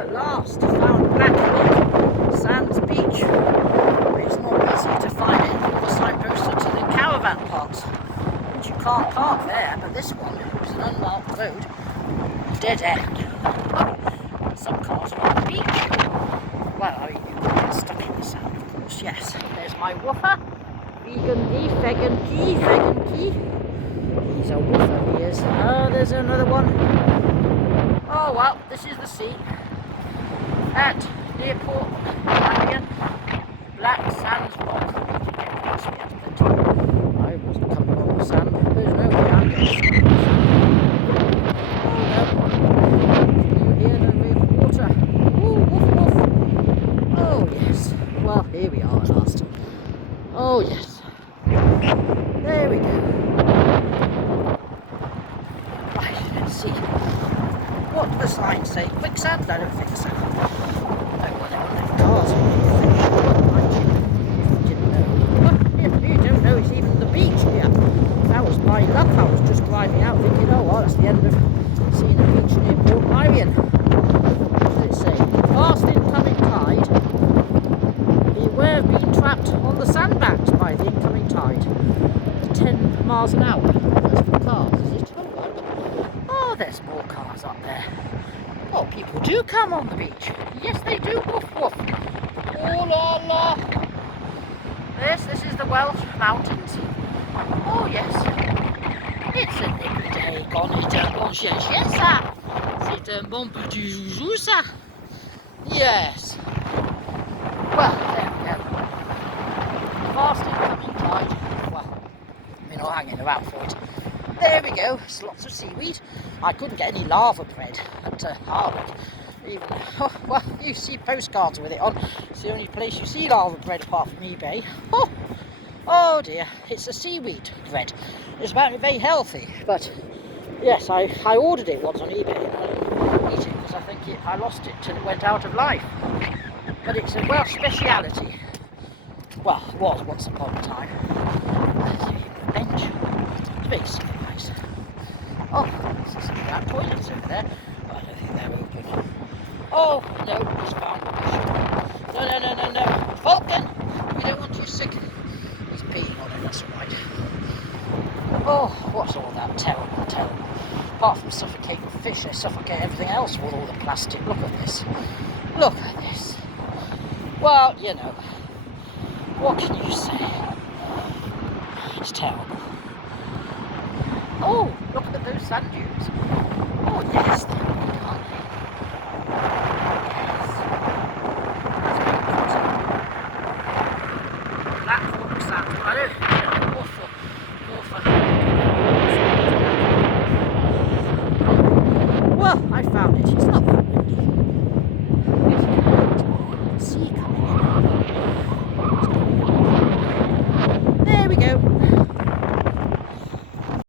At last, found Blackwood Sands Beach. It's not easy to find it all the signposted to the caravan parks, which you can't park there, but this one, which is an unmarked road, dead end. Some cars are on the beach. Well, I mean, you could get stuck in the sand, of course, yes. There's my woofer. Fegan key. He's a woofer, he is. Oh, there's another one. Oh, well, this is the sea. At near Portmeirion, Black Sands Rock. I wasn't coming on the sand. There's no way I'm getting stuck on the sand. Oh, no. Can you hear the water? Ooh, woof, woof. Oh, yes. Well, here we are at last. Oh, yes. There we go. Right, let's see. What do the signs say? Quicksand? I don't think so. No, well, there were no cars. You don't know it's even the beach here. That was my luck. I was just driving out thinking, oh, well, that's the end of seeing the beach near Portmeirion. What does it say? Fast incoming tide. Beware of being trapped on the sandbanks by the incoming tide. 10 miles an hour. That's for cars, is it? Oh, there's more cars up there. Oh, people do come on the beach. Yes, they do. Woof, woof. Oh, la, la. This is the Welsh Mountains. Oh, yes. It's a nippy day. Bon chercher ça. C'est un bon petit joujou, ça. Yes. Well, there we go. Fast incoming tide. Well, we're not hanging about for it. There we go. It's lots of seaweed. I couldn't get any lava bread at Harlech. Even, oh, well, you see postcards with it on. It's the only place you see lava bread apart from eBay. Oh dear, it's a seaweed bread. It's apparently very healthy, but yes, I ordered it once on eBay and I didn't eat it because I think I lost it till it went out of life. But it's a Welsh speciality. Well, it was once upon a time. There's a bench. It's very civilised. Oh, there's some rat toilets over there. I don't think they're open. Oh, no, it's fine. No. Falcon! We don't want you sick. He's peeing on it, that's right. Oh, what's all that? Terrible. Apart from suffocating fish, they suffocate everything else with all the plastic. Look at this. Well, you know, what can you say? It's terrible. Oh, look at those sand dunes. Oh, yes, they're big, aren't they? Black sand. I don't know. Morfa